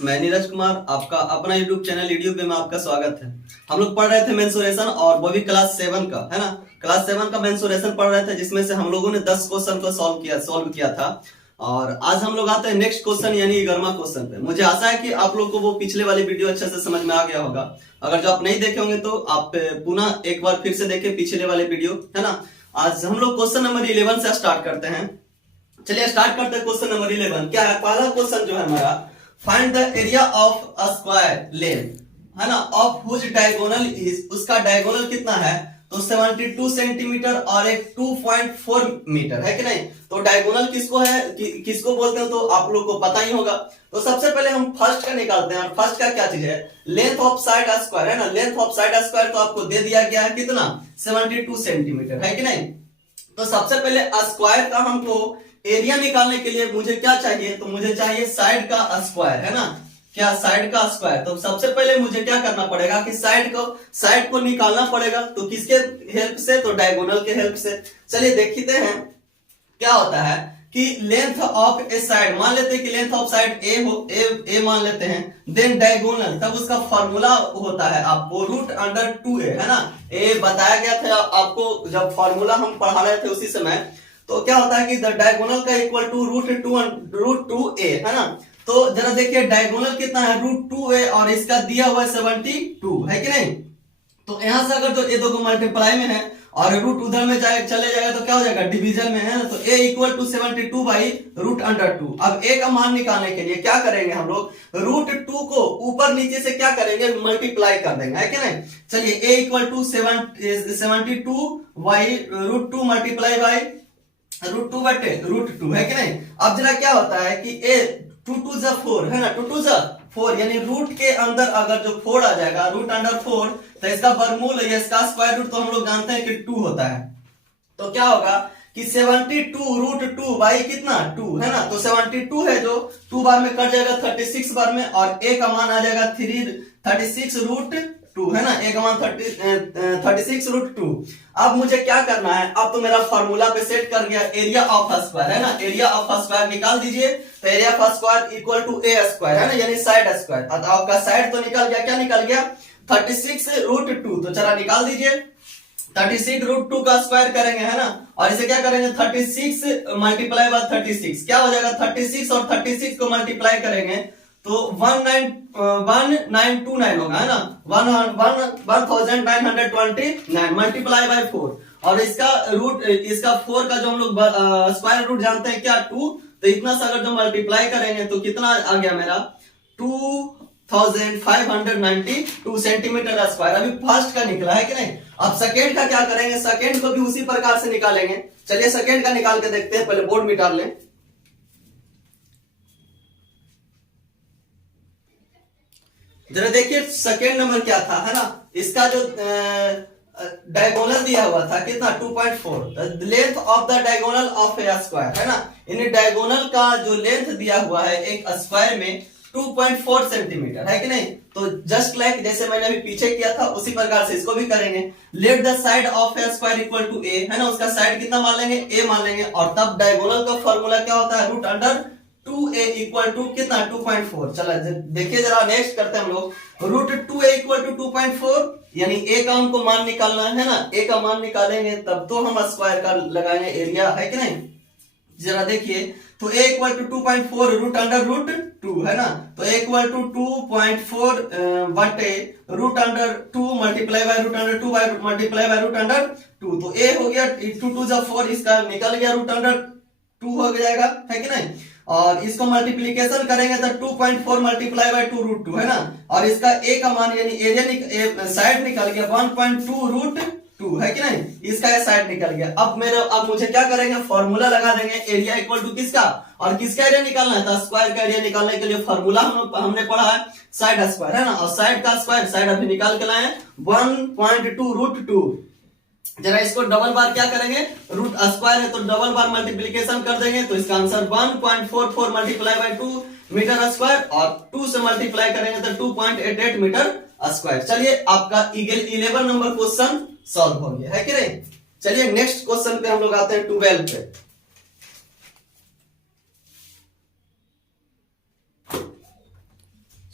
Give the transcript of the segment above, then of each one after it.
मैं नीरज कुमार, आपका अपना यूट्यूब चैनल यूट्यूब पे में आपका स्वागत है। हम लोग पढ़ रहे थे मेंसुरेशन और वो भी क्लास 7 का, है ना। क्लास 7 का मेंसुरेशन पढ़ रहे थे, जिसमें से हम लोगों ने 10 क्वेश्चन को सॉल्व किया था। और आज हम लोग आते हैं नेक्स्ट क्वेश्चन यानी 11वां क्वेश्चन पे। मुझे आशा है कि आप लोग को वो पिछले वाली वीडियो अच्छे से समझ में आ गया होगा। अगर जो आप नहीं देखे होंगे तो आप पुनः एक बार फिर से देखें पिछले वाले वीडियो, है ना। आज हम लोग क्वेश्चन नंबर 11 से स्टार्ट करते हैं। चलिए स्टार्ट करते हैं। क्वेश्चन नंबर 11 क्या है? पहला क्वेश्चन जो है हमारा, find the area of a square length, है ना, ऑफ हुज डायगोनल इज, उसका डायगोनल कितना है? तो 72 सेंटीमीटर और एक 2.4 मीटर, है कि नहीं। तो डायगोनल किसको है, किसको बोलते हैं, तो आप लोग को पता ही होगा। तो सबसे पहले हम फर्स्ट का निकालते हैं। और फर्स्ट का क्या चीज है? लेंथ ऑफ साइड स्क्वायर, है ना। लेंथ ऑफ साइड स्क्वायर तो आपको दे दिया गया है कितना? 72 सेंटीमीटर, है कि नहीं। तो सबसे पहले स्क्वायर का हमको एरिया निकालने के लिए मुझे क्या चाहिए? तो मुझे चाहिए साइड का स्क्वायर, है ना। क्या? साइड का स्क्वायर। तो सबसे पहले मुझे क्या करना पड़ेगा कि साइड को निकालना पड़ेगा। तो किसके हेल्प से? तो डायगोनल के हेल्प से। चलिए देखते हैं क्या होता है कि लेंथ ऑफ ए साइड, मान लेते हैं कि लेंथ ऑफ साइड ए मान लेते हैं। देन डायगोनल, तब उसका फॉर्मूला होता है आपको √2a, है ना। ए बताया गया था आपको जब फॉर्मूला हम पढ़ा रहे थे उसी समय। तो क्या होता है कि द डायगोनल का इक्वल टू √2a, है ना। तो जरा देखिए डायगोनल कितना है? √2a और इसका दिया हुआ है 72, है कि नहीं। तो यहां से अगर जो ये दो को मल्टीप्लाई में है और रूट उधर में चले जाएगा तो क्या हो जाएगा? डिवीजन में, है ना। तो a इक्वल टू 72 बाई √2। अब a का मान निकालने के लिए क्या करेंगे हम लोग? √2 को ऊपर नीचे से क्या करेंगे? मल्टीप्लाई कर देंगे, है कि नहीं। चलिए a equal to 72 by √2 multiply by √2 बटे √2, है कि नहीं। अब जरा क्या होता है कि a 2 2 जा 4, है ना। 2 2 जा 4 यानी रूट के अंदर अगर जो 4 आ जाएगा √4, तो इसका वर्गमूल है, इसका स्क्वायर रूट तो हम लोग जानते हैं कि 2 होता है। तो क्या होगा कि 72 √2 बाई कितना? 2, है ना। तो 72 है जो 2 बार में कट जाएगा 36 बार में, और a का मान आ जाएगा 36 √2, है ना। a का मान 36 √2। अब मुझे क्या करना है? अब तो मेरा फॉर्मूला पे सेट कर गया एरिया ऑफ स्क्वायर, है ना। एरिया ऑफ स्क्वायर निकाल दीजिए। तो area of square equal to a square, है ना, यानी साइड स्क्वायर। आपका साइड तो निकल गया, क्या निकल गया? 36 √2। तो चला निकाल दीजिए। 36 √2 का स्क्वायर करेंगे, है ना। और इसे क्या करेंगे? 36 मल्टीप्लाई बाय 36 क्या हो जाएगा? 36 और 36 को मल्टीप्लाई करेंगे तो 1929 होगा, है ना। 1929 मल्टीप्लाई बाय 4। और इसका 4 का जो हम लोग स्क्वायर रूट जानते हैं क्या? 2। तो इतना सा अगर जो मल्टीप्लाई करेंगे तो कितना आ गया मेरा? 2592 सेंटीमीटर स्क्वायर। अभी फर्स्ट का निकला, है कि नहीं। अब सेकेंड का क्या करेंगे? सेकेंड को भी उसी प्रकार से निकालेंगे। चलिए सेकेंड का निकाल के देखते हैं। पहले बोर्ड मिटा लें। जरा देखिए सेकेंड नंबर क्या था, है ना। इसका जो डायगोनल दिया हुआ था कितना? 2.4। Length of the diagonal of a square, है ना। इन डायगोनल का जो लेंथ दिया हुआ है एक स्क्वायर में 2.4 सेंटीमीटर, है कि नहीं। तो जस्ट लाइक जैसे मैंने अभी पीछे किया था उसी प्रकार से इसको भी करेंगे। Let the side of a square equal to a, है ना। उसका साइड कितना मान लेंगे? a मान लेंगे। और तब डायगोनल का फॉर्मूला क्या होता है? √2a इक्वल टू कितना? 2.4। चला देखिए जरा नेक्स्ट करते हैं हम लोग। √2a इक्वल टू 2.4 यानी a का हमको मान निकालना है ना। a का मान निकालेंगे तब तो हम स्क्वायर का लगाएंगे एरिया, है कि नहीं। जरा देखिए तो a इक्वल टू 2.4 √2, है ना। तो a इक्वल टू 2.4 बटे √2 multiply by √2 by multiply by √2। तो a हो गया 2 2 जा 4, इसका निकल गया √2 हो जाएगा, है कि नहीं। और इसको मल्टीप्लीकेशन करेंगे तो 2.4 मल्टीप्लाई बाय 2 √2, है ना। और इसका a का मान यानी एरिया साइड निकल गया 1.2 √2, है कि नहीं। इसका ये साइड निकल गया। अब मुझे क्या करेंगे? फॉर्मूला लगा देंगे। एरिया इक्वल टू किसका और किसका एरिया निकालना है? तो स्क्वायर का एरिया निकालने के लिए फॉर्मूला हमने पढ़ा है साइड स्क्वायर, है ना। और साइड का स्क्वायर साइड अभी निकाल के लाए 1.2 √2। जरा इसको डबल बार क्या करेंगे? रूट स्क्वायर है तो डबल बार मल्टीप्लीकेशन कर देंगे। तो इसका answer 1.44 multiply by 2 metre square, और 2 से मल्टीप्लाई करेंगे तो 2.88 मीटर स्क्वायर। चलिए आपका 11 नंबर क्वेश्चन सॉल्व हो गया, है कि नहीं। चलिए नेक्स्ट क्वेश्चन पे हम लोग आते हैं 12 पे।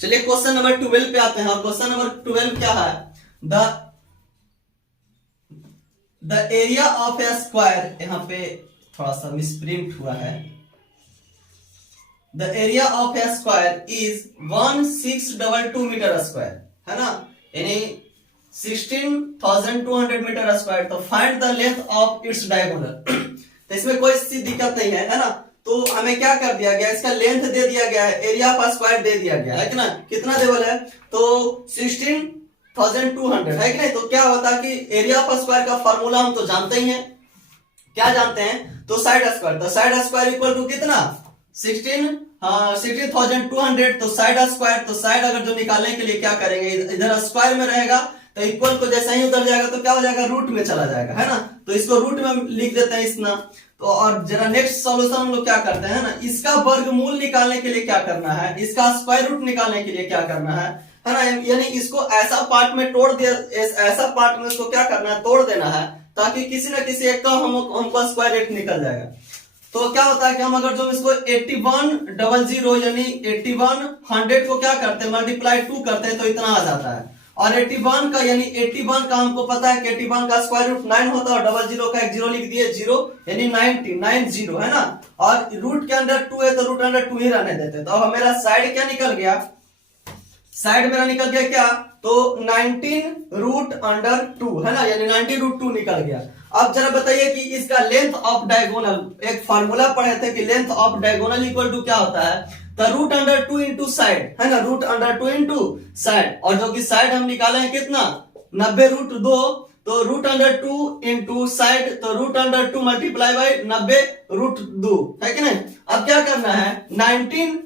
चलिए क्वेश्चन नंबर 12 पे आते हैं, और क्वेश्चन नंबर 12 क्या है, the area of a square, यहाँ पे थोड़ा सा मिसप्रिंट हुआ है, the area of a square is 1622 metre square, है ना, यानी 16,200 मीटर स्क्वायर। तो find the length of its diagonal. तो इसमें कोई सी दिक्कत नहीं है ना, तो हमें क्या कर दिया गया, इसका लेंथ दे दिया गया है, एरिया ऑफ स्क्वायर दे दिया गया है कि ना, कितना देवल है, तो 16,200 है कि नहीं। तो क्या होता है कि एरिया ऑफ स्क्वायर का फॉर्मूला हम तो जानते ही हैं, क्या जानते हैं, तो साइड स्क्वायर, तो साइड स्क्वायर इक्वल टू कितना 16,200, तो साइड स्क्वायर, तो साइड अगर जो निकालने के लिए क्या करेंगे, इधर स्क्वायर में रहेगा तो इक्वल को जैसा ही उधर जाएगा तो क्या हो जाएगा, रूट में चला जाएगा, है ना, तो इसको रूट में लिख देते हैं इतना। तो और जरा नेक्स्ट सॉल्यूशन हम लोग क्या करते हैं ना, इसका वर्गमूल निकालने के लिए क्या करना है, इसका स्क्वायर रूट निकालने के लिए क्या करना है ना, यानी इसको ऐसा पार्ट में तोड़ दे, ऐसा पार्ट में इसको क्या करना है, तोड़ देना है, ताकि किसी ना किसी एक का हमको स्क्वायर रूट निकल जाएगा। तो क्या होता है कि हम अगर जो इसको 8100 यानी 8100 को क्या करते हैं, मल्टीप्लाई 2 करते हैं तो इतना आ जाता है, और 81 का यानी 81 का हमको पता है कि 81 का स्क्वायर रूट 9 होता है, और 00 का एक 0 लिख दिए, 0 यानी 90 है ना, और रूट के अंदर 2 है तो रूट अंडर 2 ही रहने देते। तो अब मेरा साइड क्या निकल गया, साइड मेरा निकल गया क्या, तो 19 रूट अंडर 2 है ना, यानी 90 रूट 2 निकल गया। अब जरा बताइए कि इसका लेंथ ऑफ डायगोनल, एक फार्मूला पढ़े थे कि length of diagonal equal to क्या होता है, तो रूट अंडर 2 इंटू साइड, है ना, रूट अंडर 2 इंटू साइड, और जो कि साइड हम निकाले हैं कितना 90 रूट 2, तो रूट अंडर 2 इंटू साइड, तो root under 2 multiply by 90 root 2, है कि नहीं। अब क्या करना है, 19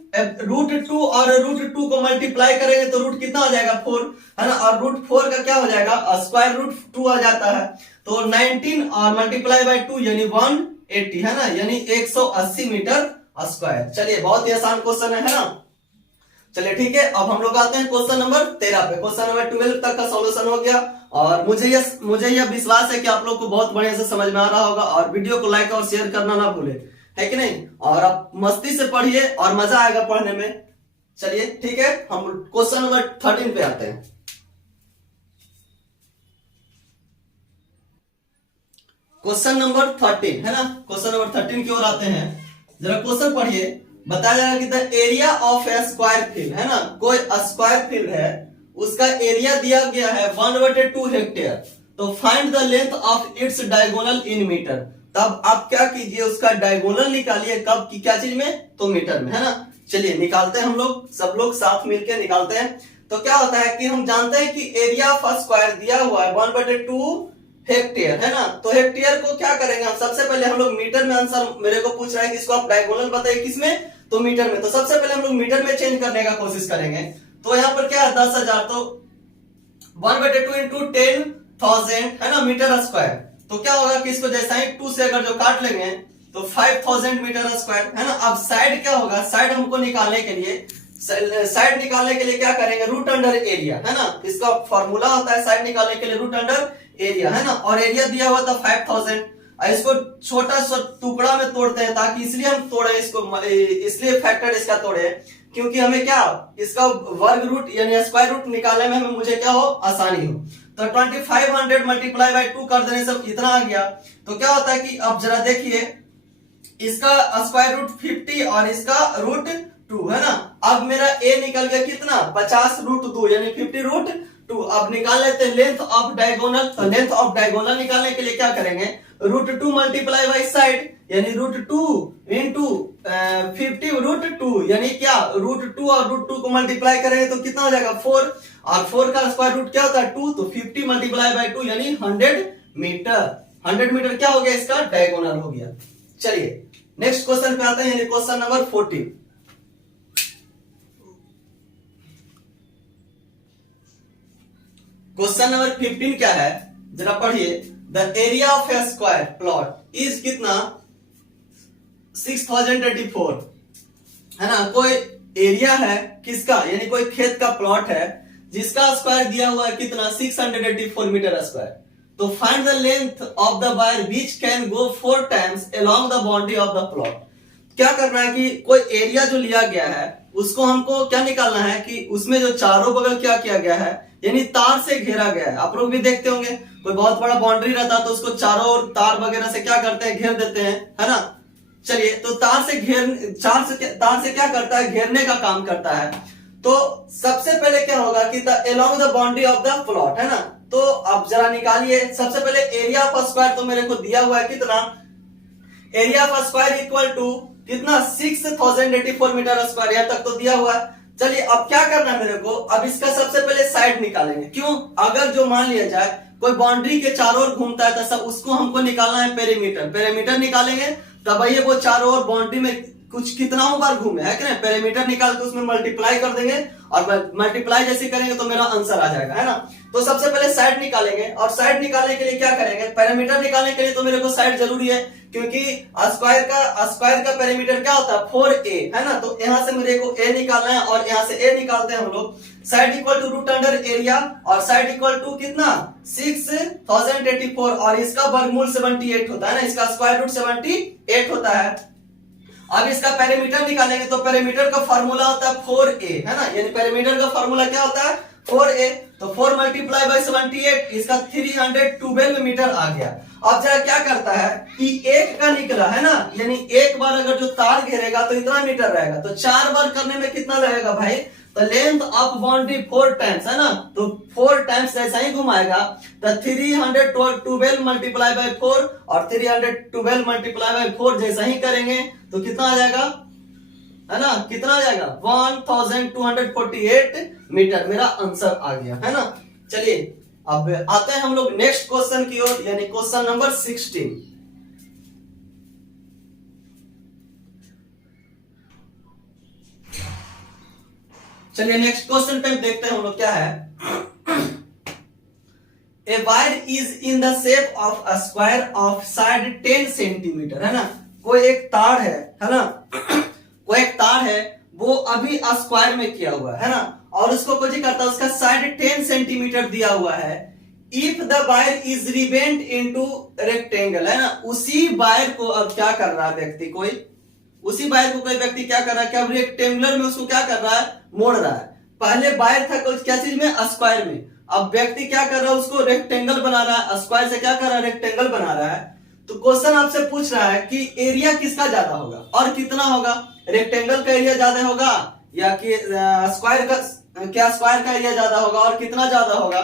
रूट 2 और रूट 2 को मल्टीप्लाई करेंगे तो रूट कितना आ जाएगा 4, है ना, और रूट 4 का क्या हो जाएगा, स्क्वायर रूट 2 आ जाता है, तो 19 और मल्टीप्लाई बाई 2 यानी 180, है ना, यानी 180 मीटर स्क्वायर। चलिए बहुत ही आसान क्वेश्चन है ना। चलिए ठीक है, अब हम लोग आते हैं क्वेश्चन नंबर 13 पे। क्वेश्चन नंबर 12 तक का सॉल्यूशन हो गया, और मुझे यह विश्वास है कि आप लोग को बहुत बढ़िया से समझ में आ रहा होगा, और वीडियो को लाइक और शेयर करना ना भूले, है कि नहीं, और आप मस्ती से पढ़िए और मजा आएगा पढ़ने में। चलिए ठीक है, हम क्वेश्चन नंबर 13 पे आते हैं। क्वेश्चन नंबर 13 है ना, क्वेश्चन नंबर 13 की ओर आते हैं, जरा क्वेश्चन पढ़िए। बताया जाएगा कि the area of a square field, है ना, कोई स्क्वायर फील्ड है, उसका एरिया दिया गया है 1/2 हेक्टेयर, तो find the length of its diagonal in metre. तब आप क्या कीजिए, उसका डायगोनल निकालिए, कब की क्या चीज में, तो मीटर में, है ना। चलिए निकालते हैं, हम लोग सब लोग साथ मिलकर निकालते हैं। तो क्या होता है कि हम जानते हैं कि एरिया ऑफ स्क्वायर दिया हुआ है 1/2 हेक्टेयर, है ना, तो हेक्टेयर को क्या करेंगे हम, सबसे पहले हम लोग मीटर में, आंसर मेरे को पूछ रहा है कि इसको आप डायगोनल बताइए किसमें, तो मीटर में, तो सबसे पहले हम लोग मीटर में चेंज करने का कोशिश करेंगे। तो यहाँ पर क्या है 10,000, तो 1/2 इंटू 10,000, है ना, मीटर स्क्वायर, तो क्या होगा कि इसको जैसा ही 2 से अगर जो काट लेंगे तो 5,000 मीटर स्क्वायर, है ना। अब साइड क्या होगा, साइड हमको निकालने के लिए, साइड निकालने के लिए क्या करेंगे, रूट अंडर एरिया, है ना, इसका फॉर्मूला होता है साइड निकालने के लिए रूट अंडर एरिया, है ना, और एरिया दिया हुआ था 5,000। इसको छोटा सा टुकड़ा में तोड़ते हैं, ताकि इसलिए हम तोड़े इसको, इसलिए फैक्टर इसका तोड़े क्योंकि हमें क्या, इसका वर्ग रूट यानी स्क्वायर रूट निकालने में हमें मुझे क्या हो, आसानी हो। तो 2500 मल्टीप्लाई बाई 2 कर देने से इतना आ गया। तो क्या होता है कि अब जरा देखिए, इसका स्क्वायर रूट 50 और इसका रूट 2, है ना। अब मेरा ए निकल गया कितना, 50 रूट 2 यानी 50 रूट 2। अब निकाल लेते हैं लेंथ ऑफ डायगोनल, तो लेंथ ऑफ डायगोनल निकालने के लिए क्या करेंगे, रूट 2 मल्टीप्लाई बाई साइड, यानी रूट 2 इंटू 50 रूट 2, यानी क्या, रूट 2 और रूट 2 को मल्टीप्लाई करेंगे तो कितना हो जाएगा 4, और 4 का स्क्वायर रूट क्या होता है 2, तो 50 मल्टीप्लाई बाई 2 यानी 100 मीटर। 100 मीटर क्या हो गया, इसका डायगोनल हो गया। चलिए नेक्स्ट क्वेश्चन पे आते हैं, यानी क्वेश्चन नंबर 14। क्वेश्चन नंबर 15 क्या है, जरा पढ़िए। The area of a square plot is कितना 6084, है ना। कोई एरिया है किसका, यानी कोई खेत का प्लॉट है जिसका स्क्वायर दिया हुआ है कितना 684 मीटर स्क्वायर। तो find the length of the wire which can go 4 times along the boundary of the plot. क्या करना है कि कोई एरिया जो लिया गया है उसको हमको क्या निकालना है कि उसमें जो चारों बगल क्या किया गया है, यानी तार से घेरा गया है। आप लोग भी देखते होंगे कोई बहुत बड़ा बाउंड्री रहता है तो उसको चारों ओर तार वगैरह से क्या करते हैं, घेर देते हैं, है ना। चलिए, तो तार से क्या करता है, घेरने का काम करता है। तो सबसे पहले क्या होगा कि along the boundary of the plot, है ना। तो अब जरा निकालिए, सबसे पहले एरिया ऑफ स्क्वायर तो मेरे को दिया हुआ है कितना, area of square equal to कितना 6084 मीटर स्क्वायर, यहां तक तो दिया हुआ है। चलिए अब क्या करना है मेरे को, अब इसका सबसे पहले साइड निकालेंगे। क्यों, अगर जो मान लिया जाए कोई बाउंड्री के चारों ओर घूमता है तो सब उसको हमको निकालना है पेरीमीटर निकालेंगे, तब ये वो चारों ओर बाउंड्री में कुछ कितना बार घूमे, है कि नहीं। पेरीमीटर निकाल के उसमें मल्टीप्लाई कर देंगे और मल्टीप्लाई जैसे करेंगे तो मेरा आंसर आ जाएगा, है ना। तो सबसे पहले साइड निकालेंगे, और साइड निकालने के लिए क्या करेंगे, पेरीमीटर निकालने के लिए तो मेरे को साइड जरूरी है, क्योंकि स्क्वायर का पेरीमीटर क्या होता है 4a, है ना। तो यहां से मेरे को a निकालना है और यहां से a निकालते हैं हम लोग। Side equal to root under area, और साइड इक्वल टू कितना 6084, और इसका वर्गमूल 78 होता है ना, इसका स्क्वायर रूट 78 होता है। अब इसका पेरीमीटर निकालेंगे तो पेरीमीटर का फार्मूला होता है 4a, है ना, यानी पेरीमीटर का फार्मूला क्या होता है 4a। तो 4 मल्टीप्लाई बाई 78, इसका 312 मीटर आ गया। अब जरा क्या करता है कि एक का निकला, है ना, यानी एक बार अगर जो तार घेरेगा तो इतना मीटर रहेगा, तो 4 बार करने में कितना लगेगा भाई, तो लेंथ ऑफ बाउंड्री 4 टाइम्स, है ना, तो 4 टाइम्स जैसा ही घुमाएगा तो 312 मल्टीप्लाई बाई 4 और 312 मल्टीप्लाई बाई 4 जैसा ही करेंगे तो कितना आ जाएगा, है ना, कितना आ जाएगा 1248 मीटर, मेरा आंसर आ गया, है ना। चलिए अब आते हैं हम लोग नेक्स्ट क्वेश्चन की ओर, यानी क्वेश्चन नंबर 16। चलिए नेक्स्ट क्वेश्चन पे देखते हैं हम लोग क्या है। A wire is in the shape of a square of side 10 centimetre, है ना। कोई एक तार है ना, कोई एक तार है वो अभी स्क्वायर में किया हुआ है ना, और उसको कुछ करता है, उसका साइड 10 सेंटीमीटर दिया हुआ है। If the wire is rebent into rectangle, है ना, उसी वायर को अब क्या कर रहा है व्यक्ति, उसी वायर को कोई व्यक्ति क्या कर रहा है कि अब रेक्टेंगुलर में उसको क्या कर रहा है, मोड़ रहा है। पहले वायर था कुछ क्या चीज में, स्क्वायर में, अब व्यक्ति क्या कर रहा है उसको रेक्टेंगल बना रहा है, स्क्वायर से क्या कर रहा है, रेक्टेंगल बना रहा है। तो क्वेश्चन आपसे पूछ रहा है कि एरिया किसका ज्यादा होगा और कितना होगा, रेक्टेंगल का एरिया ज्यादा होगा या कि स्क्वायर का एरिया ज्यादा होगा और कितना ज्यादा होगा।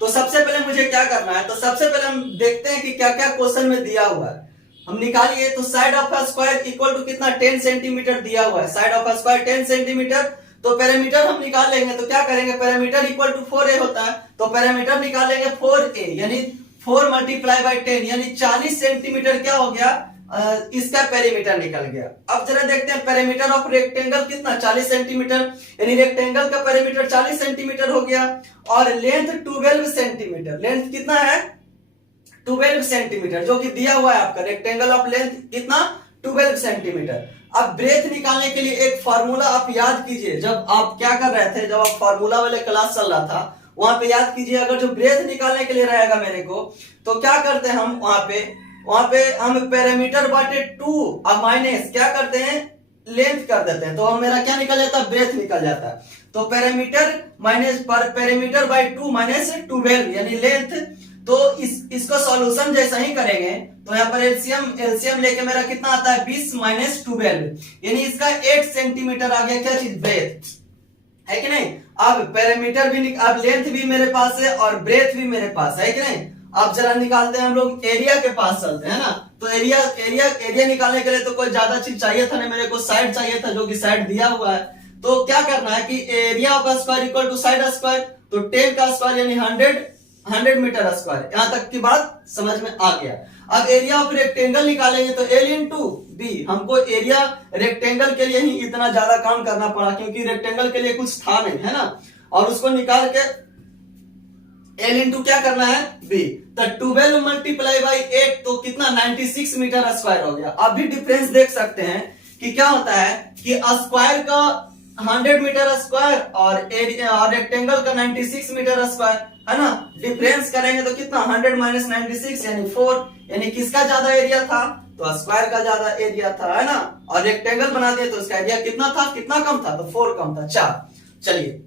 तो सबसे पहले मुझे क्या करना है, तो सबसे पहले हम देखते हैं कि क्या क्या क्वेश्चन में दिया हुआ है, हम निकालिए। तो side of a square equal to कितना 10 सेंटीमीटर दिया हुआ है, side of a square 10 centimetre. तो पेरीमीटर हम निकाल लेंगे, तो क्या करेंगे, पेरीमीटर इक्वल टू 4a होता है, तो पेरीमीटर निकालेंगे 4a, यानी 4 मल्टीप्लाई बाई 10, यानी 40 सेंटीमीटर क्या हो गया, इसका पेरीमीटर निकल गया। अब जरा देखते हैं पेरीमीटर ऑफ रेक्टेंगल कितना 40 सेंटीमीटर, यानी रेक्टेंगल का पेरीमीटर 40 सेंटीमीटर हो गया, और लेंथ 12 सेंटीमीटर, लेंथ कितना है 12 सेंटीमीटर, जो कि दिया हुआ है आपका रेक्टेंगल ऑफ लेंथ कितना 12 सेंटीमीटर। अब ब्रेथ निकालने के लिए एक फार्मूला आप याद कीजिए, जब आप क्या कर रहे थे, जब आप फार्मूला वाले क्लास चल रहा था वहां पे याद कीजिए, अगर जो ब्रेथ निकालने के लिए रहेगा मेरे को, तो क्या करते हैं हम वहां पे हम पेरीमीटर बाटे 2 और माइनस क्या करते हैं, लेंथ कर देते हैं, तो हम मेरा क्या निकल जाता है, ब्रेथ निकल जाता है। तो पेरीमीटर माइनस पर पेरीमीटर बाई 2 माइनस 12 यानी लेंथ। तो इसको सॉल्यूशन जैसा ही करेंगे तो यहाँ पर एलसीएम लेके मेरा कितना आता है 20 माइनस 12, यानी इसका 8 सेंटीमीटर आ गया क्या चीज, ब्रेथ, है कि नहीं। अब पेरीमीटर भी अब लेंथ भी मेरे पास है और ब्रेथ भी मेरे पास है कि नहीं। अब जरा निकालते हैं हम लोग, एरिया के पास चलते हैं ना। तो एरिया निकालने के लिए तो कोई ज्यादा चीज चाहिए था ना, मेरे को साइड चाहिए था, जो कि साइड दिया हुआ है। तो क्या करना है कि area of square equal to side square, तो 10 का स्क्वायर यानी 100 मीटर स्क्वायर, यहां तक की बात समझ में आ गया। अब एरिया ऑफ रेक्टेंगल निकालेंगे तो L इंटू बी, हमको एरिया रेक्टेंगल के लिए ही इतना ज्यादा काम करना पड़ा क्योंकि रेक्टेंगल के लिए कुछ था नहीं, है ना, और उसको निकाल के L इंटू क्या करना है बी, तो 12 मल्टीप्लाई बाई 8 तो कितना 96 मीटर स्क्वायर हो गया। अब भी डिफरेंस देख सकते हैं कि क्या होता है कि स्क्वायर का 100 मीटर स्क्वायर और रेक्टेंगल का 96 मीटर स्क्वायर, है ना। डिफरेंस करेंगे तो कितना 100 माइनस 96 यानी 4, यानी किसका ज्यादा एरिया था, तो स्क्वायर का ज्यादा एरिया था, है ना। और रेक्टेंगल बना दिए तो इसका एरिया कितना था, कितना कम था, तो 4 कम था, 4। चलिए,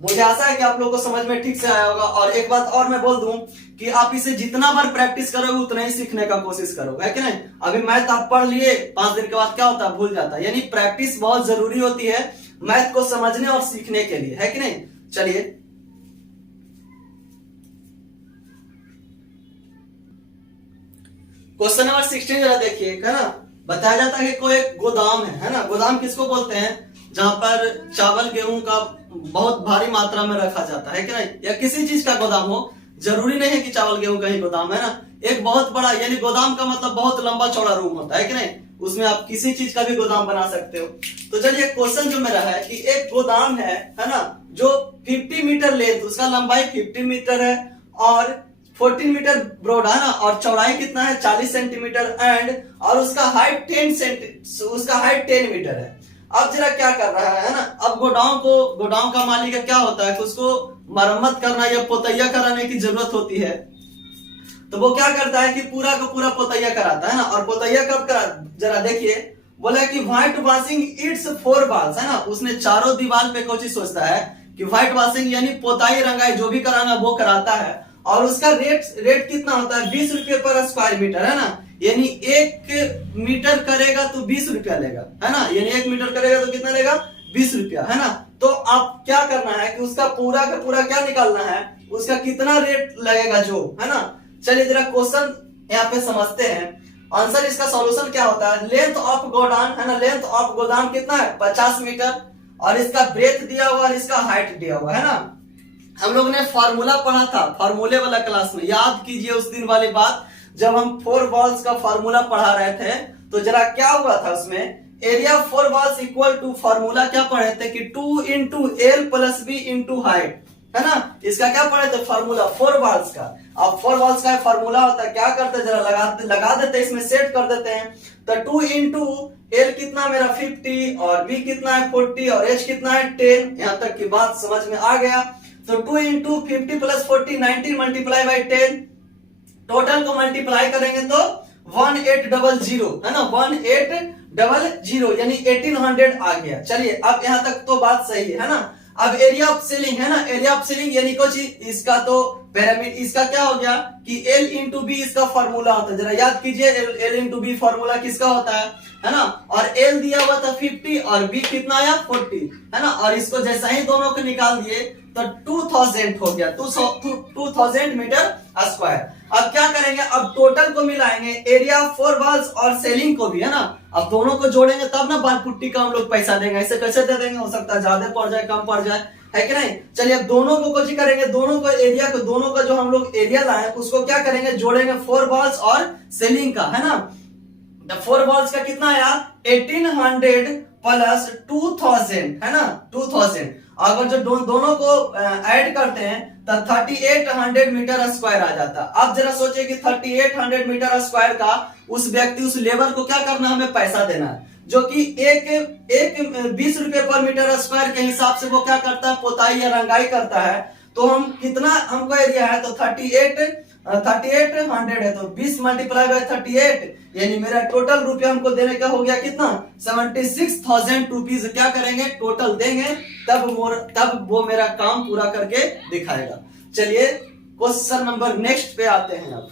मुझे आशा है कि आप लोगों को समझ में ठीक से आया होगा। और एक बात और मैं बोल दूं कि आप इसे जितना बार प्रैक्टिस करोगे उतना ही सीखने का कोशिश करोगे, है कि नहीं। अभी मैथ आप पढ़ लिए, 5 दिन के बाद क्या होता है, भूल जाता है। यानी प्रैक्टिस बहुत जरूरी होती है मैथ को समझने और सीखने के लिए, है कि नहीं। चलिए, क्वेश्चन नंबर 16 जरा देखिए, है ना। बताया जाता है कि कोई एक गोदाम है ना। गोदाम किसको बोलते हैं, जहां पर चावल गेहूं का बहुत भारी मात्रा में रखा जाता है कि नहीं, या किसी चीज का गोदाम हो। जरूरी नहीं है कि चावल गेहूं का ही गोदाम, है ना। एक बहुत बड़ा, यानी गोदाम का मतलब बहुत लंबा चौड़ा रूम होता है कि नहीं, उसमें आप किसी चीज का भी गोदाम बना सकते हो। तो चलिए, क्वेश्चन जो मेरा है कि एक गोदाम है ना, जो 50 मीटर लेंथ, उसका लंबाई 50 मीटर है और 14 मीटर ब्रॉड है ना, और चौड़ाई कितना है, 40 सेंटीमीटर एंड, और उसका हाइट 10 मीटर है। अब जरा क्या कर रहा है ना, अब गोडाउन का मालिक क्या होता है कि उसको मरम्मत करना या पोतैया कराने की जरूरत होती है। तो वो क्या करता है कि पूरा का पूरा पोतैया कराता है ना। और पोतैया कब करा, जरा देखिए, बोला कि व्हाइट वॉशिंग इट्स 4 वॉल्स, है ना। उसने चारों दीवार पे कुछ सोचता है कि व्हाइट वॉशिंग यानी पोताई रंगाई जो भी कराना वो कराता है। और उसका रेट कितना होता है, 20 रुपये पर स्क्वायर मीटर, है ना। यानी 1 मीटर करेगा तो 20 रुपया लेगा, है ना। यानी 1 मीटर करेगा तो कितना लेगा, 20 रुपया, है ना। तो आप क्या करना है कि उसका पूरा का पूरा क्या निकालना है, उसका कितना रेट लगेगा जो, है ना। चलिए जरा क्वेश्चन यहाँ पे समझते हैं। आंसर, इसका सॉल्यूशन क्या होता है, लेंथ ऑफ गोडाउन, है ना। लेंथ ऑफ गोदाम कितना है, 50 मीटर, और इसका ब्रेथ दिया हुआ और इसका हाइट दिया हुआ, है ना। हम लोग ने फॉर्मूला पढ़ा था फॉर्मूले वाला क्लास में, याद कीजिए उस दिन वाली बात जब हम 4 वॉल्स का फॉर्मूला पढ़ा रहे थे। तो जरा क्या हुआ था उसमें, area 4 walls equal to, formula क्या पढ़े थे कि 2 into L plus B into height, है ना। इसका क्या पढ़े थे फॉर्मूला 4 वॉल्स का। अब 4 वॉल्स का फॉर्मूला होता है, क्या करते जरा लगा देते, इसमें सेट कर देते हैं। तो 2 इंटू एल कितना मेरा 50 और बी कितना है 40 और एच कितना है 10। यहां तक की बात समझ में आ गया। तो 2 into 50 plus 40 19 multiply by 10, total को मल्टीप्लाई करेंगे तो 1800, है ना। 1800 यानी 1800 आ गया। चलिए, अब यहां तक तो बात सही है ना। अब एरिया ऑफ सीलिंग, है ना। एरिया ऑफ सीलिंग यानी कुछ इसका तो पिरामिड, इसका क्या हो गया कि एल इंटू बी इसका फॉर्मूला होता है। जरा याद कीजिए, एल इंटू बी फॉर्मूला किसका होता है ना। और एल दिया हुआ था 50 और बी कितना आया 40, है ना। और इसको जैसा ही दोनों को निकाल दिए तो 2000 हो गया, 2000 मीटर स्क्वायर। अब क्या करेंगे, अब टोटल को मिलाएंगे, एरिया 4 वॉल्स और सेलिंग को भी, है ना। अब दोनों को जोड़ेंगे तब ना बाल पुट्टी का हम लोग पैसा देंगे, ऐसे कैसे दे देंगे, हो सकता है ज्यादा पड़ जाए कम पड़ जाए, है कि नहीं। चलिए, अब दोनों को कुछ करेंगे, दोनों का जो हम लोग एरिया लाए उसको क्या करेंगे, जोड़ेंगे 4 वॉल्स और सेलिंग का, है ना। 4 वॉल्स का कितना आया 1800 प्लस 2000, है ना 2000। अगर जो दोनों को ऐड करते हैं तो 3800 मीटर स्क्वायर आ जाता। अब जरा सोचिए कि 3800 मीटर स्क्वायर का उस व्यक्ति, उस लेबर को क्या करना, हमें पैसा देना है, जो कि एक 20 रुपए पर मीटर स्क्वायर के हिसाब से वो क्या करता है, पोताई या रंगाई करता है। तो हम कितना हमको एरिया है, तो 3800 है, तो 20 मल्टीप्लाई बाय 38 यानी मेरा टोटल रुपया हमको देने का हो गया कितना 76,000 रुपीज। क्या करेंगे, टोटल देंगे, तब वो मेरा काम पूरा करके दिखाएगा। चलिए क्वेश्चन नंबर नेक्स्ट पे आते हैं। अब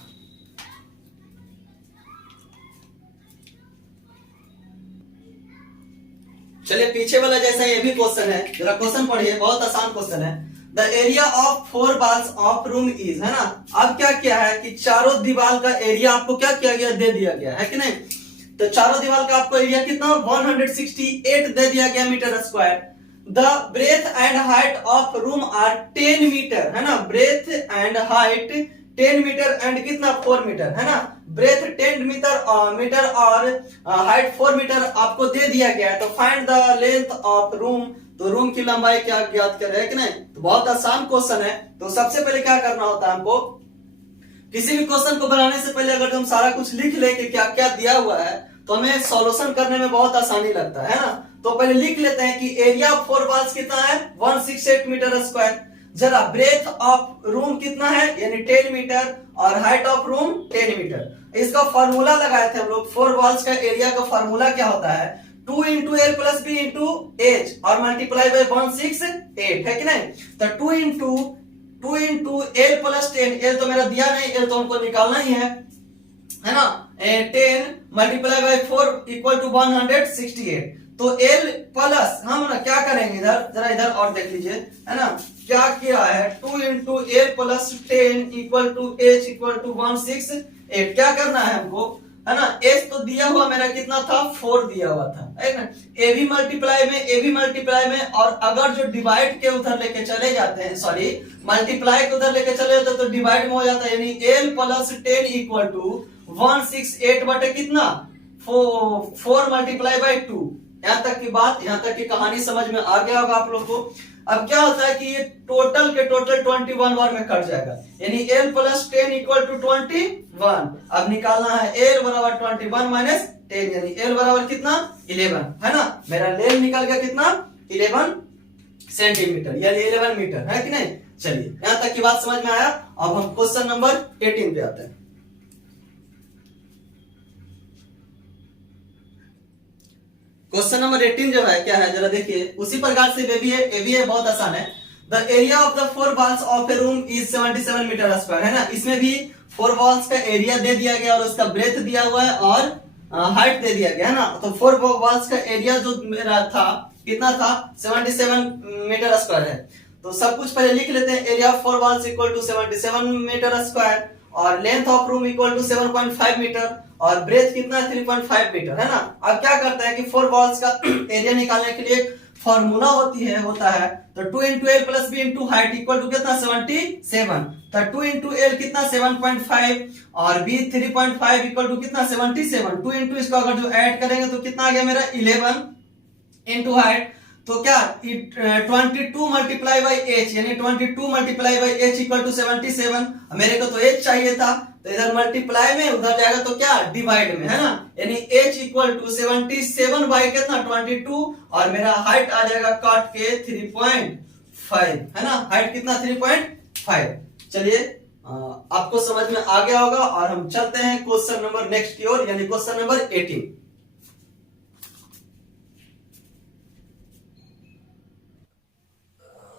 चलिए, पीछे वाला जैसा ये भी क्वेश्चन है, जरा क्वेश्चन पढ़िए, बहुत आसान क्वेश्चन है। The area of 4 walls of room is, है ना। अब क्या किया है कि चारों दीवार का एरिया आपको क्या किया गया, दे दिया गया है कि नहीं। तो चारों दीवार का आपको एरिया कितना 168 दे दिया गया meter square. The breadth and height of room are 10 meter, है ना। Breadth and height 10 meter and कितना 4 मीटर, है ना। ब्रेथ 10 मीटर और हाइट 4 मीटर आपको दे दिया गया है। तो find the length of room, तो रूम की लंबाई क्या ज्ञात करें, कि नहीं। तो बहुत आसान क्वेश्चन है। तो सबसे पहले क्या करना होता है हमको, किसी भी क्वेश्चन को बनाने से पहले अगर हम सारा कुछ लिख ले कि क्या क्या दिया हुआ है तो हमें सॉल्यूशन करने में बहुत आसानी लगता है ना। तो पहले लिख लेते हैं कि एरिया ऑफ 4 वॉल्स कितना है 168 मीटर स्क्वायर। जरा ब्रेथ ऑफ रूम कितना है यानी 10 मीटर और हाइट ऑफ रूम 10 मीटर। इसका फॉर्मूला लगाए थे हम लोग। 4 वॉल्स का एरिया का फॉर्मूला क्या होता है, 2 into L plus B into H और मल्टीप्लाई बाय 168 है कि नहीं। तो 2 इंटू एल प्लस 10, एल तो मेरा दिया नहीं, एल तो हमको निकालना ही है ना। 10 मल्टीप्लाई बाय 4 इक्वल टू 168। तो एल प्लस हम ना क्या करेंगे, इधर जरा इधर और देख लीजिए, है ना, क्या किया है, 2 into L plus 10 equal to H equal to 168। क्या करना है हमको, है ना, एच तो दिया हुआ मेरा कितना था, 4 दिया हुआ था, है ना। ए भी मल्टीप्लाई में और अगर जो डिवाइड के उधर लेके चले जाते हैं, सॉरी मल्टीप्लाई के उधर लेके चले जाते हैं तो डिवाइड में हो जाता है, यानी एल प्लस 10 इक्वल टू 168 बटे कितना 4 मल्टीप्लाई बाय 2। यहाँ तक की बात, यहाँ तक की कहानी समझ में आ गया होगा आप लोग को। अब क्या होता है कि ये टोटल के टोटल 21 बार में कट जाएगा, यानी एल प्लस 10 इक्वल टू 21। अब निकालना है एल बराबर 21 माइनस 10, यानी एल बराबर कितना 11, है ना। मेरा लेल निकल गया कितना 11 सेंटीमीटर, यानी 11 मीटर, है कि नहीं। चलिए यहाँ तक की बात समझ में आया। अब हम क्वेश्चन नंबर 18 पे आते हैं। क्वेश्चन नंबर 18 जो है क्या है, जरा देखिए, उसी प्रकार से ये भी है, बहुत आसान है। The area of the 4 walls of a room is 77 metre square, है ना। इसमें भी 4 वॉल्स का एरिया दे दिया गया और उसका ब्रेथ दिया हुआ है और हाइट दे दिया गया, है ना। तो 4 वॉल्स का एरिया जो मेरा था कितना था 77 मीटर स्क्वायर है। तो सब कुछ पहले लिख लेते हैं। Area of 4 walls equal to 77 metre square और length of room equal to 7.5 metre और ब्रेथ कितना 3.5 मीटर, है ना। अब क्या करता है कि 4 वॉल्स का एरिया निकालने के लिए फॉर्मूला होता है। तो 2 into L plus B into height equal to कितना 77। तो 2 इंटू एल कितना 7.5 और बी 3.5 इक्वल टू कितना 77। 2 इंटू इसको अगर जो ऐड करेंगे तो कितना आ गया मेरा 11 इंटू हाइट, तो क्या 22 मल्टीप्लाई बाई एच, यानी 22 multiply by H equal to 77। मेरे को तो एच चाहिए था, तो इधर मल्टीप्लाई में उधर जाएगा तो क्या डिवाइड में, है ना, यानी एच इक्वल टू 77 बाई कितना 22 और मेरा हाइट आ जाएगा काट के 3.5, है ना। हाइट कितना 3.5। चलिए आपको समझ में आ गया होगा और हम चलते हैं क्वेश्चन नंबर नेक्स्ट की ओर, यानी क्वेश्चन नंबर 18।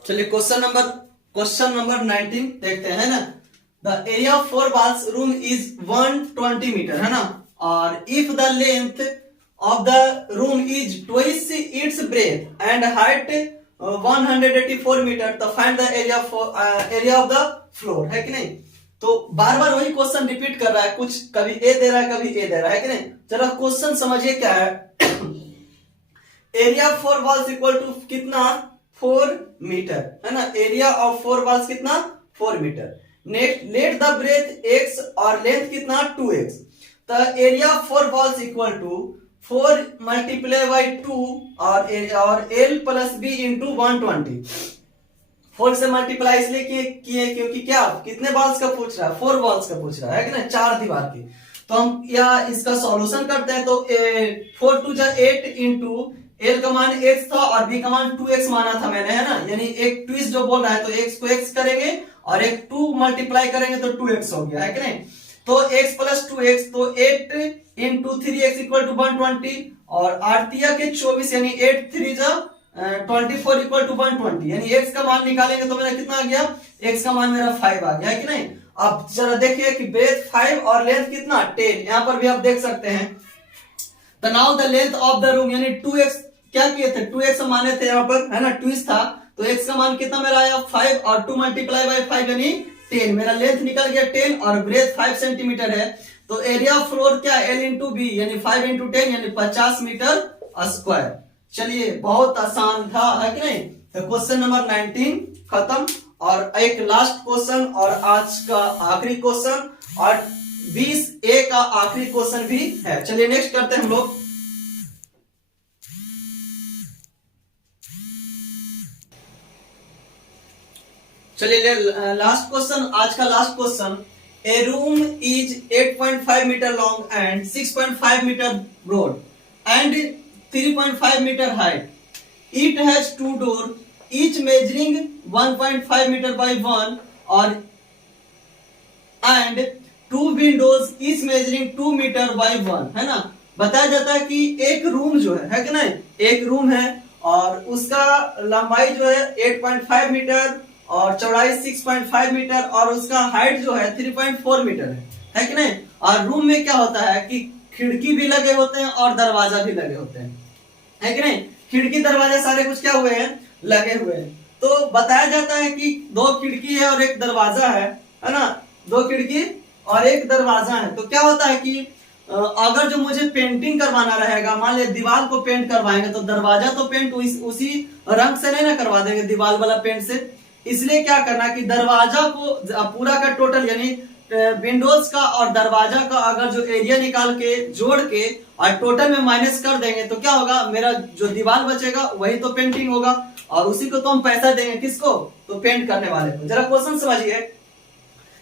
चलिए क्वेश्चन नंबर 19 देखते हैं ना। The area of 4 walls room is 120 metre, है ना, और if the length of the room is twice its breadth and height 184 metre, तो find the area of the floor, है कि नहीं। तो बार बार वही क्वेश्चन रिपीट कर रहा है, कुछ कभी ए दे रहा है कभी ए दे रहा है कि नहीं। जरा क्वेश्चन समझिए क्या है। Area of 4 walls equal to कितना 4 मीटर, है ना। एरिया ऑफ 4 वॉल्स कितना 4 meter. Next let the breadth x और लेंथ कितना 2x। तो area of 4 walls equal to 4 multiply by 2 और l प्लस b इंटू 120। 4 से मल्टीप्लाई इसलिए किए क्योंकि क्या कितने वॉल्स का पूछ रहा है 4 वॉल्स का पूछ रहा है कि ना, 4 दीवार की। तो हम या इसका सॉल्यूशन करते हैं। तो 4 टू 8 इंटू एल का मान x था और b का मान 2x माना था मैंने, है ना, यानी एक ट्विस्ट जो बोल रहा है तो x को x करेंगे और एक 2 मल्टीप्लाई करेंगे तो 2x हो गया, है कि नहीं। तो x प्लस 2x, तो 8 इंटू 3x इक्वल टू 120 और 8 के 24, यानी 8 3 जा 24 इक्वल टू 120, यानी x का मान निकालेंगे तो मेरा कितना आ गया, x का मान मेरा 5 आ गया, है कि नहीं। अब जरा देखिए कि ब्रेथ 5 और लेंथ कितना 10, यहाँ पर भी आप देख सकते हैं। तो now the length of the room, यानी 2x क्या किए थे 2x माने थे यहाँ पर, है ना, ट्विस्ट था। तो x का मान कितना मेरा आया 5 और 2 मल्टीप्लाई बाई 5 यानी 10। मेरा लेंथ निकल गया 10 और ब्रेथ 5 सेंटीमीटर है। तो एरिया ऑफ फ्लोर क्या l इंटू बी, यानी 5 इंटू 10 यानी 50 मीटर स्क्वायर। चलिए बहुत आसान था, है कि नहीं। तो क्वेश्चन नंबर 19 खत्म और एक लास्ट क्वेश्चन और आज का आखिरी क्वेश्चन और 20A का आखिरी क्वेश्चन भी है। चलिए नेक्स्ट करते हैं हम लोग। चलिए लास्ट क्वेश्चन, आज का last question. A room is 8.5 meter long and 6.5 meter broad and 3.5 meter height. It has 2 doors, each measuring 1.5 meter by 1 or and two windows is measuring 2 meter by 1, है ना। बताया जाता है कि एक रूम जो है कि नहीं, एक रूम है और उसका लंबाई जो है 8.5 मीटर और चौड़ाई 6.5 मीटर और उसका हाइट जो है 3.4 मीटर है कि नहीं। और रूम में क्या होता है कि खिड़की भी लगे होते हैं और दरवाजा भी लगे होते हैं, है कि नहीं। खिड़की दरवाजा सारे कुछ क्या हुए हैं, लगे हुए हैं। तो बताया जाता है कि 2 खिड़की है और एक दरवाजा है ना, 2 खिड़की और एक दरवाजा है। तो क्या होता है कि अगर जो मुझे पेंटिंग करवाना रहेगा, मान लिया दीवार को पेंट करवाएंगे तो दरवाजा तो पेंट उसी रंग से नहीं ना करवा देंगे, दीवार वाला पेंट से। इसलिए क्या करना कि दरवाजा को पूरा का टोटल यानी विंडोज का और दरवाजा का अगर जो एरिया निकाल के जोड़ के और टोटल में माइनस कर देंगे तो क्या होगा, मेरा जो दीवार बचेगा वही तो पेंटिंग होगा और उसी को तो हम पैसा देंगे किसको, तो पेंट करने वाले को। जरा क्वेश्चन समझिए।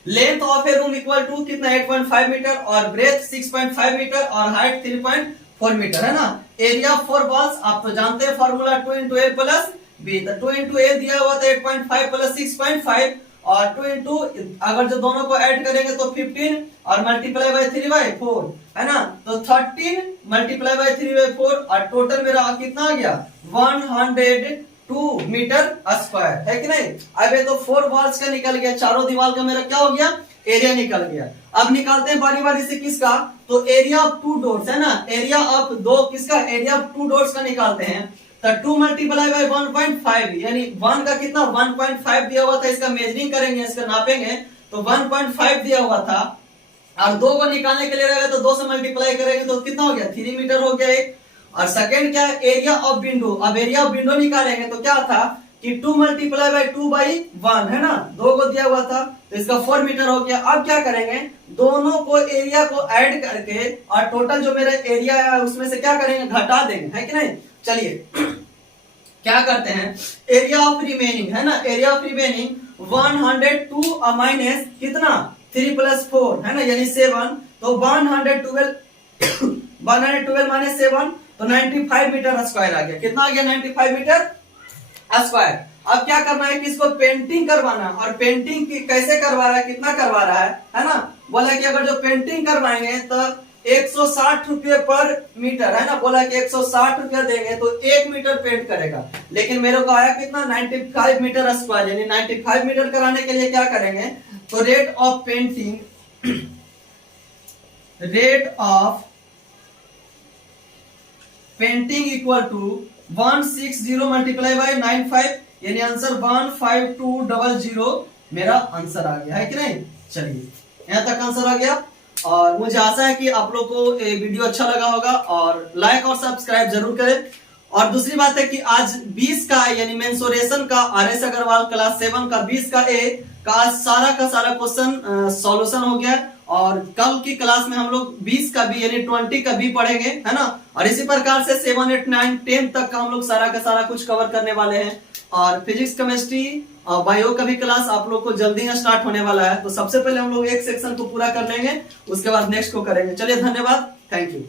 Length of a room equal to कितना 8.5 मीटर और ब्रेथ 6.5 मीटर और हाइट 3.4 मीटर, है ना। एरिया 4 वॉल्स आप तो जानते हैं formula 2 into A plus B. तो 2 इंटू ए दिया हुआ था 8.5 प्लस 6.5 और 2 इंटू अगर जो दोनों को ऐड करेंगे तो 15 और मल्टीप्लाई बाय 3/4, है ना। तो 13 मल्टीप्लाई बाय 3/4 और टोटल मेरा कितना आ गया 102 मीटर स्क्वायर, है कि नहीं। अब ये तो 4 वॉल्स का निकल गया, चारों दीवार का मेरा क्या हो गया, एरिया निकल गया। अब निकालते हैं बारी बारी से किसका, तो एरिया ऑफ 2 डोर्स, है ना। एरिया ऑफ 2 किसका, एरिया ऑफ 2 डोर्स का निकालते हैं। तो 2 मल्टीप्लाई बाय 1.5 यानी 1 का कितना 1.5 दिया हुआ था, इसका मेजरिंग करेंगे, इसका नापेंगे तो 1.5 दिया हुआ था। और 2 को निकालने के लिए रहेगा तो 2 से मल्टीप्लाई करेंगे तो कितना हो गया 3 मीटर हो गया एक। और सेकंड क्या है, एरिया ऑफ विंडो। अब एरिया ऑफ विंडो निकालेंगे तो क्या था कि 2 मल्टीप्लाई बाय 2/1, है ना, 2 को दिया हुआ था तो इसका 4 मीटर हो गया। अब क्या करेंगे, दोनों को एरिया को ऐड करके और टोटल जो मेरा एरिया है उसमें से क्या करेंगे, घटा देंगे, है कि नहीं। चलिए क्या करते हैं, एरिया ऑफ रिमेनिंग, है ना, एरिया ऑफ रिमेनिंग 102 माइनस कितना 3 + 4, है ना, यानी 7। तो 112 माइनस 7 तो 95 मीटर स्क्वायर आ गया। कितना आ गया 95 मीटर स्क्वायर। अब क्या करना है कि इसको पेंटिंग करवाना, और पेंटिंग कैसे करवा रहा है, कितना करवा रहा है ना। बोला कि अगर जो पेंटिंग करवाएंगे तो 160 रुपये पर मीटर, है ना। बोला कि 160 रुपया देंगे तो 1 मीटर पेंट करेगा, लेकिन मेरे को आया कितना 95 मीटर स्क्वायर, यानी 95 मीटर कराने के लिए क्या करेंगे, तो rate of painting, rate of painting equal to 160 multiply by 95 यानी आंसर 15200 मेरा आंसर आ गया, है कि नहीं। चलिए यहां तक आंसर आ गया और मुझे आशा है कि आप लोग को ये वीडियो अच्छा लगा होगा और लाइक और सब्सक्राइब जरूर करें। और दूसरी बात है कि आज 20 का यानी मेंसुरेशन का RS अग्रवाल क्लास 7 का 20 का ए का सारा क्वेश्चन सॉल्यूशन हो गया। और कल की क्लास में हम लोग 20 का बी यानी 20 का बी पढ़ेंगे, है ना। और इसी प्रकार से 7, 8, 9, 10 तक का हम लोग सारा का सारा कुछ कवर करने वाले हैं। और फिजिक्स, केमिस्ट्री और बायो का भी क्लास आप लोग को जल्दी ही स्टार्ट होने वाला है। तो सबसे पहले हम लोग एक सेक्शन को पूरा कर लेंगे, उसके बाद नेक्स्ट को करेंगे। चलिए धन्यवाद, थैंक यू।